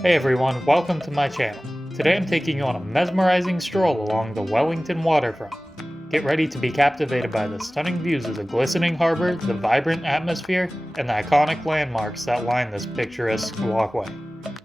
Hey everyone, welcome to my channel. Today I'm taking you on a mesmerizing stroll along the Wellington waterfront. Get ready to be captivated by the stunning views of the glistening harbor, the vibrant atmosphere, and the iconic landmarks that line this picturesque walkway.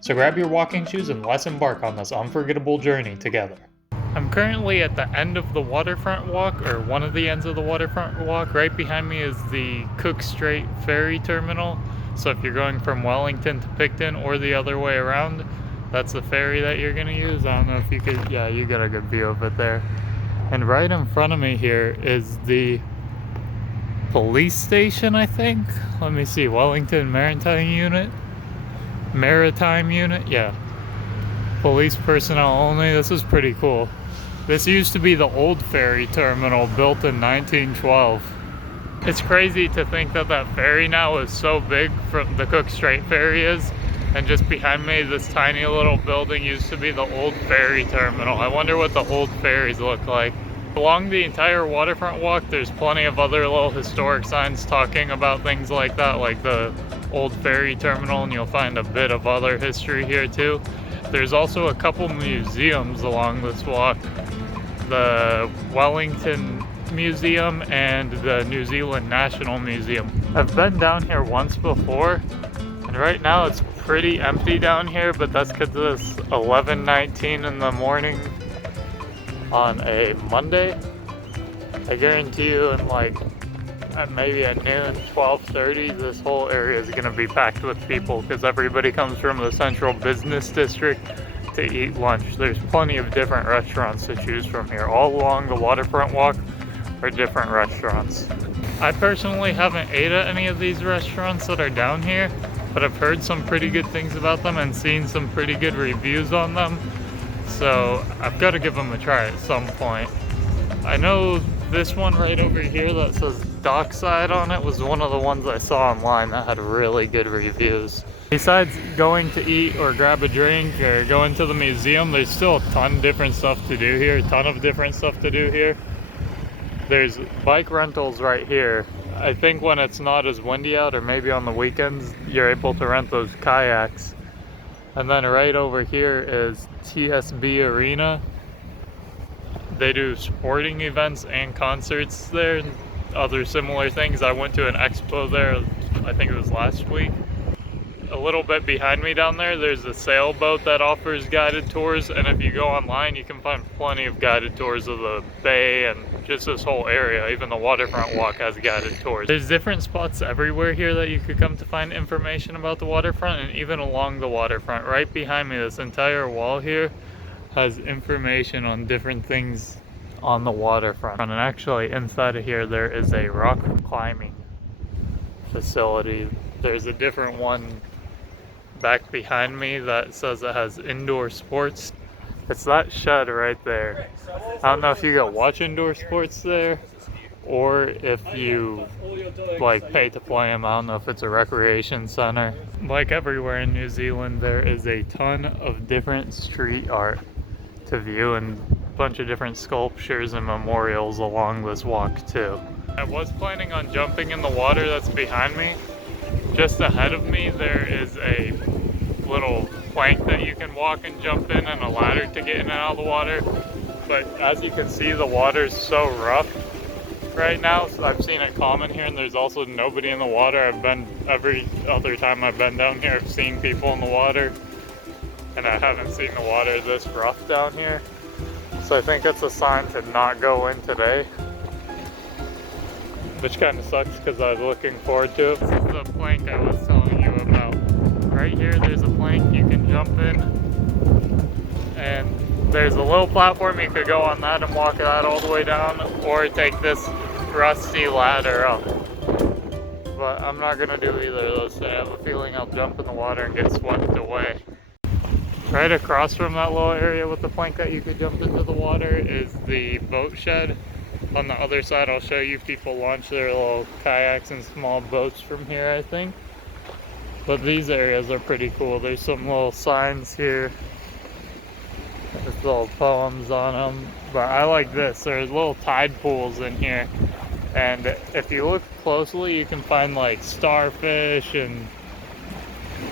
So grab your walking shoes and let's embark on this unforgettable journey together. I'm currently at the end of the waterfront walk, or one of the ends of the waterfront walk. Right behind me is the Cook Strait ferry terminal. So if you're going from Wellington to Picton or the other way around, that's the ferry that you're gonna use. I don't know if you could, yeah, you got a good view of it there. And right in front of me here is the police station, I think. Let me see, Wellington Maritime Unit. Yeah. Police personnel only. This is pretty cool. This used to be the old ferry terminal built in 1912. It's crazy to think that that ferry now is so big, from the Cook Strait ferry is, and just behind me this tiny little building used to be the old ferry terminal. I wonder what the old ferries look like. Along the entire waterfront walk there's plenty of other little historic signs talking about things like that, like the old ferry terminal, and you'll find a bit of other history here too. There's also a couple museums along this walk. The Wellington Museum and the New Zealand National Museum. I've been down here once before, and right now it's pretty empty down here, but that's because it's 11:19 in the morning on a Monday. I guarantee you in maybe at noon, 12:30, this whole area is going to be packed with people because everybody comes from the central business district to eat lunch. There's plenty of different restaurants to choose from here. All along the waterfront walk are different restaurants. I personally haven't ate at any of these restaurants that are down here, but I've heard some pretty good things about them and seen some pretty good reviews on them. So I've got to give them a try at some point. I know this one right over here that says Dockside on it was one of the ones I saw online that had really good reviews. Besides going to eat or grab a drink or go into the museum, there's still a ton of different stuff to do here. There's bike rentals right here. I think when it's not as windy out, or maybe on the weekends, you're able to rent those kayaks. And then right over here is TSB Arena. They do sporting events and concerts there and other similar things. I went to an expo there, I think it was last week. A little bit behind me down there, there's a sailboat that offers guided tours, and if you go online you can find plenty of guided tours of the bay and just this whole area. Even the waterfront walk has guided tours. There's different spots everywhere here that you could come to find information about the waterfront, and even along the waterfront. Right behind me, this entire wall here has information on different things on the waterfront. And actually inside of here there is a rock climbing facility. There's a different one back behind me that says it has indoor sports. It's that shed right there. I don't know if you can watch indoor sports there or if you pay to play them. I don't know if it's a recreation center. Like everywhere in New Zealand, there is a ton of different street art to view and a bunch of different sculptures and memorials along this walk too. I was planning on jumping in the water that's behind me. Just ahead of me there is a little plank that you can walk and jump in, and a ladder to get in and out of the water. But as you can see, the water's so rough right now. So I've seen it calm in here, and there's also nobody in the water. Every other time I've been down here, I've seen people in the water, and I haven't seen the water this rough down here. So I think it's a sign to not go in today, which kind of sucks because I was looking forward to it. This is the plank I was telling you about. Right here there's a plank you can jump in, and there's a little platform. You could go on that and walk that all the way down, or take this rusty ladder up. But I'm not going to do either of those. I have a feeling I'll jump in the water and get swept away. Right across from that little area with the plank that you could jump into the water is the boat shed. On the other side, I'll show you, people launch their little kayaks and small boats from here, I think. But these areas are pretty cool. There's some little signs here. There's little poems on them. But I like this. There's little tide pools in here. And if you look closely, you can find like starfish and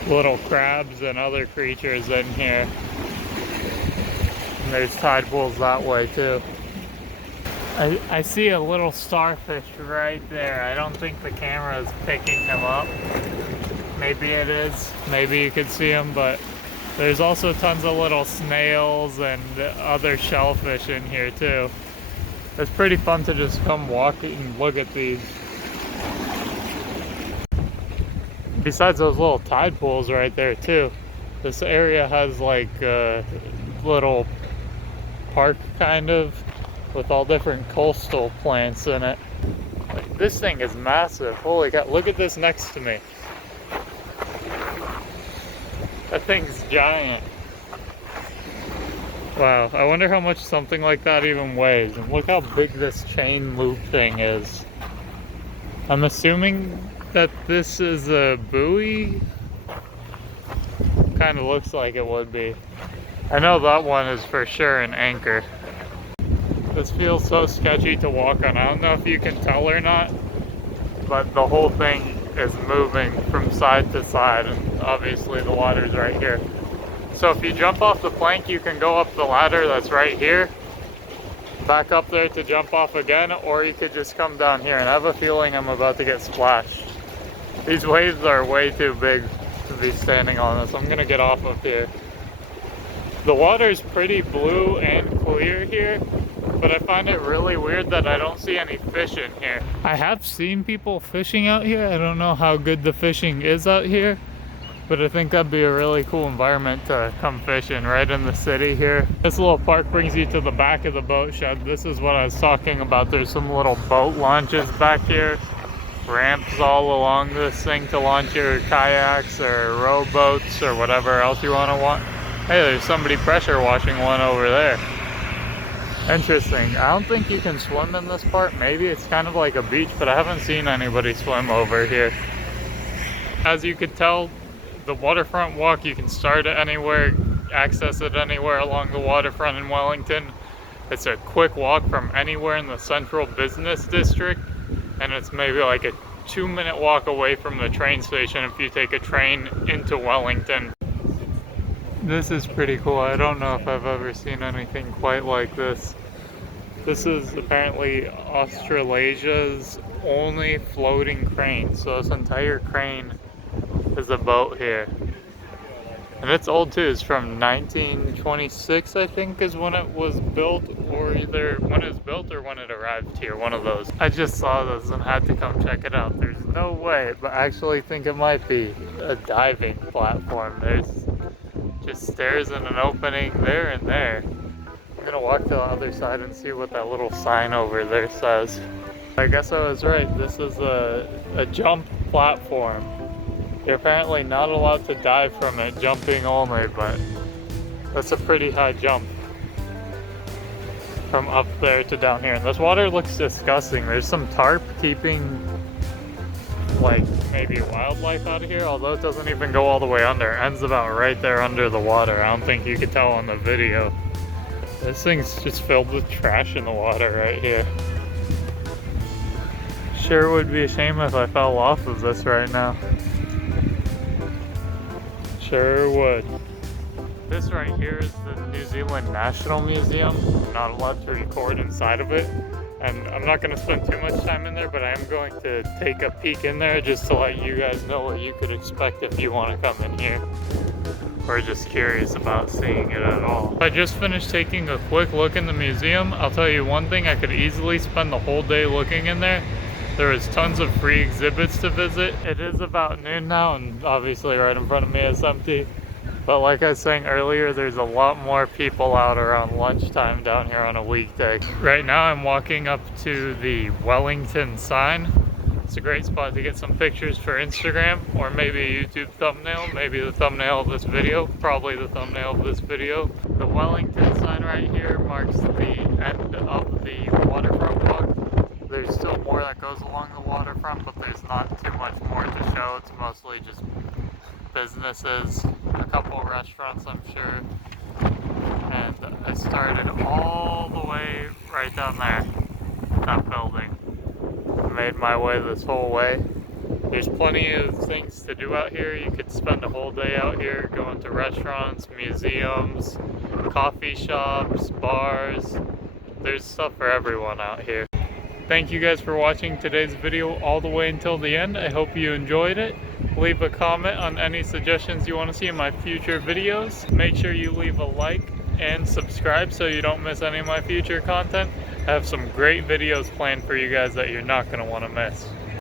little crabs and other creatures in here. And there's tide pools that way too. I see a little starfish right there. I don't think the camera is picking him up. Maybe it is. Maybe you could see him, but there's also tons of little snails and other shellfish in here too. It's pretty fun to just come walk and look at these. Besides those little tide pools right there too, this area has like a little park kind of with all different coastal plants in it. Like, this thing is massive. Holy cow, look at this next to me. That thing's giant. Wow, I wonder how much something like that even weighs. And look how big this chain loop thing is. I'm assuming that this is a buoy. Kind of looks like it would be. I know that one is for sure an anchor. This feels so sketchy to walk on. I don't know if you can tell or not, but the whole thing is moving from side to side, and obviously the water's right here. So if you jump off the plank, you can go up the ladder that's right here, back up there to jump off again, or you could just come down here, and I have a feeling I'm about to get splashed. These waves are way too big to be standing on this. I'm gonna get off of here. The water's pretty blue and clear here, but I find it really weird that I don't see any fish in here. I have seen people fishing out here. I don't know how good the fishing is out here, but I think that'd be a really cool environment to come fish in, right in the city here. This little park brings you to the back of the boat shed. This is what I was talking about. There's some little boat launches back here. Ramps all along this thing to launch your kayaks or rowboats or whatever else you want to want. Hey, there's somebody pressure washing one over there. Interesting. I don't think you can swim in this part. Maybe it's kind of like a beach, but I haven't seen anybody swim over here. As you could tell, the waterfront walk, you can start it anywhere, access it anywhere along the waterfront in Wellington. It's a quick walk from anywhere in the central business district, and it's maybe like a 2-minute walk away from the train station if you take a train into Wellington. This is pretty cool. I don't know if I've ever seen anything quite like this. This is apparently Australasia's only floating crane. So this entire crane is a boat here. And it's old too. It's from 1926, I think, is when it was built, or either when it was built or when it arrived here, one of those. I just saw this and had to come check it out. There's no way, but I actually think it might be a diving platform. There's just stairs and an opening there and there. I'm gonna walk to the other side and see what that little sign over there says. I guess I was right. This is a jump platform. You're apparently not allowed to dive from it, jumping only, but that's a pretty high jump from up there to down here. And this water looks disgusting. There's some tarp keeping like maybe wildlife out of here, although it doesn't even go all the way under. It ends about right there under the water. I don't think you could tell on the video. This thing's just filled with trash in the water right here. Sure would be a shame if I fell off of this right now. Sure would. This right here is the New Zealand National Museum. I'm not allowed to record inside of it, and I'm not going to spend too much time in there, but I am going to take a peek in there just to let you guys know what you could expect if you want to come in here, or just curious about seeing it at all. I just finished taking a quick look in the museum. I'll tell you one thing, I could easily spend the whole day looking in there. There is tons of free exhibits to visit. It is about noon now, and obviously right in front of me it's empty. But like I was saying earlier, there's a lot more people out around lunchtime down here on a weekday. Right now I'm walking up to the Wellington sign. It's a great spot to get some pictures for Instagram, or maybe a YouTube thumbnail, maybe the thumbnail of this video, probably the thumbnail of this video. The Wellington sign right here marks the end of the waterfront walk. There's still more that goes along the waterfront, but there's not too much more to show. It's mostly just businesses, a couple restaurants, I'm sure. And I started all the way right down there, that building. Made my way this whole way. There's plenty of things to do out here. You could spend a whole day out here going to restaurants, museums, coffee shops, bars. There's stuff for everyone out here. Thank you guys for watching today's video all the way until the end. I hope you enjoyed it. Leave a comment on any suggestions you want to see in my future videos. Make sure you leave a like and subscribe so you don't miss any of my future content. I have some great videos planned for you guys that you're not going to want to miss.